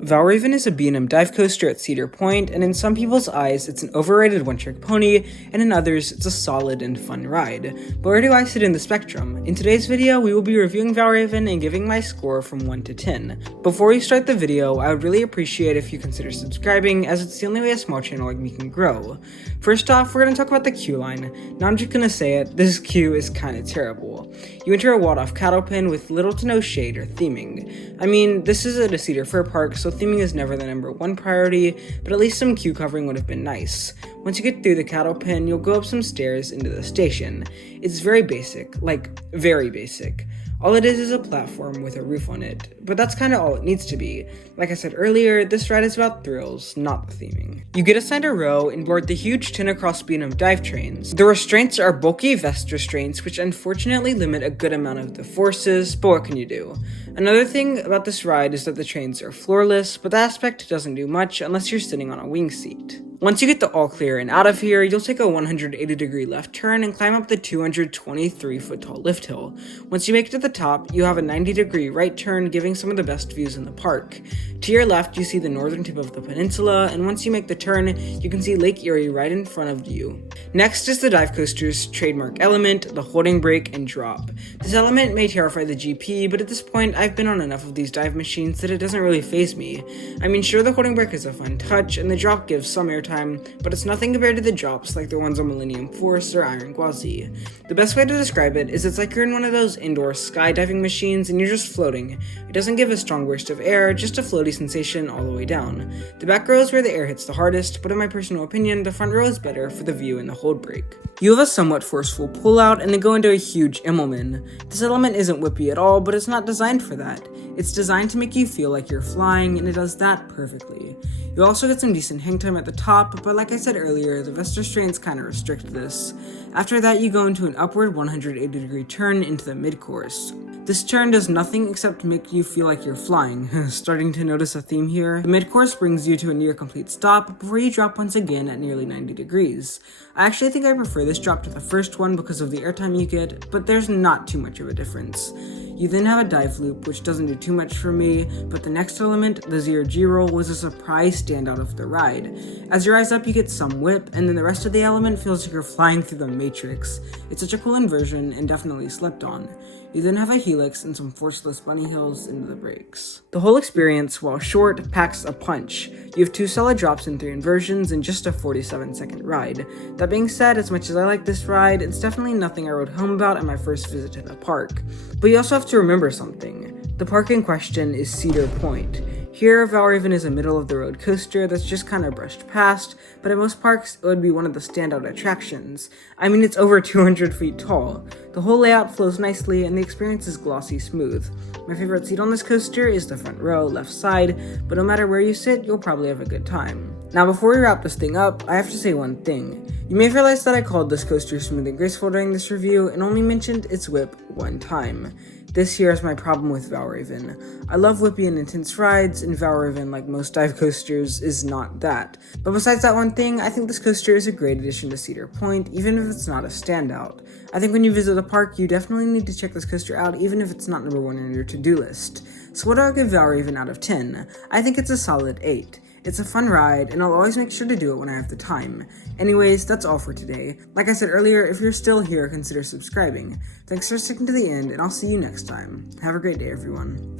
Valravn is a B&M dive coaster at Cedar Point, and in some people's eyes, it's an overrated one-trick pony, and in others, it's a solid and fun ride. But where do I sit in the spectrum? In today's video, we will be reviewing Valravn and giving my score from 1 to 10. Before we start the video, I would really appreciate if you consider subscribing, as it's the only way a small channel like me can grow. First off, we're going to talk about the queue line. Now I'm just going to say it, this queue is kinda terrible. You enter a walled-off cattle pen with little to no shade or theming. I mean, this is at a Cedar Fair park, so theming is never the #1 priority, but at least some queue covering would have been nice. Once you get through the cattle pen, you'll go up some stairs into the station. It's very basic, like, very basic. All it is a platform with a roof on it, but that's kinda all it needs to be. Like I said earlier, this ride is about thrills, not the theming. You get assigned a row and board the huge 10 across B&M dive trains. The restraints are bulky vest restraints, which unfortunately limit a good amount of the forces, but what can you do? Another thing about this ride is that the trains are floorless, but that aspect doesn't do much unless you're sitting on a wing seat. Once you get the all clear and out of here, you'll take a 180-degree left turn and climb up the 223-foot tall lift hill. Once you make it to the top, you have a 90-degree right turn, giving some of the best views in the park. To your left, you see the northern tip of the peninsula, and once you make the turn, you can see Lake Erie right in front of you. Next is the dive coaster's trademark element, the holding brake and drop. This element may terrify the GP, but at this point, I've been on enough of these dive machines that it doesn't really faze me. I mean, sure, the holding brake is a fun touch, and the drop gives some airtime, but it's nothing compared to the drops like the ones on Millennium Force or Iron Gwazi. The best way to describe it is it's like you're in one of those indoor skydiving machines and you're just floating. It doesn't give a strong burst of air, just a floaty sensation all the way down. The back row is where the air hits the hardest, but in my personal opinion, the front row is better for the view and the hold brake. You have a somewhat forceful pullout and then go into a huge Immelman. This element isn't whippy at all, but it's not designed for that. It's designed to make you feel like you're flying, and it does that perfectly. You also get some decent hang time at the top, but like I said earlier, the vest restraints kinda restrict this. After that, you go into an upward 180-degree turn into the mid-course. This turn does nothing except make you feel like you're flying. Starting to notice a theme here? The mid-course brings you to a near complete stop before you drop once again at nearly 90 degrees. I actually think I prefer this drop to the first one because of the airtime you get, but there's not too much of a difference. You then have a dive loop, which doesn't do too much for me, but the next element, the 0G roll, was a surprise standout of the ride. As you rise up, you get some whip, and then the rest of the element feels like you're flying through the Matrix. It's such a cool inversion and definitely slept on. You then have a helix and some forceless bunny hills into the brakes. The whole experience, while short, packs a punch. You have 2 solid drops and 3 inversions in just a 47-second ride. That being said, as much as I like this ride, it's definitely nothing I wrote home about on my first visit to the park. But you also have to remember something. The park in question is Cedar Point. Here, Valravn is a middle-of-the-road coaster that's just kind of brushed past, but at most parks, it would be one of the standout attractions. I mean, it's over 200 feet tall. The whole layout flows nicely, and the experience is glossy smooth. My favorite seat on this coaster is the front row, left side, but no matter where you sit, you'll probably have a good time. Now, before we wrap this thing up, I have to say one thing. You may have realized that I called this coaster smooth and graceful during this review, and only mentioned its whip one time. This here is my problem with Valravn. I love whippy and intense rides, and Valravn, like most dive coasters, is not that. But besides that one thing, I think this coaster is a great addition to Cedar Point, even if it's not a standout. I think when you visit the park, you definitely need to check this coaster out, even if it's not #1 on your to-do list. So what do I give Valravn out of 10? I think it's a solid 8. It's a fun ride, and I'll always make sure to do it when I have the time. Anyways, that's all for today. Like I said earlier, if you're still here, consider subscribing. Thanks for sticking to the end, and I'll see you next time. Have a great day, everyone.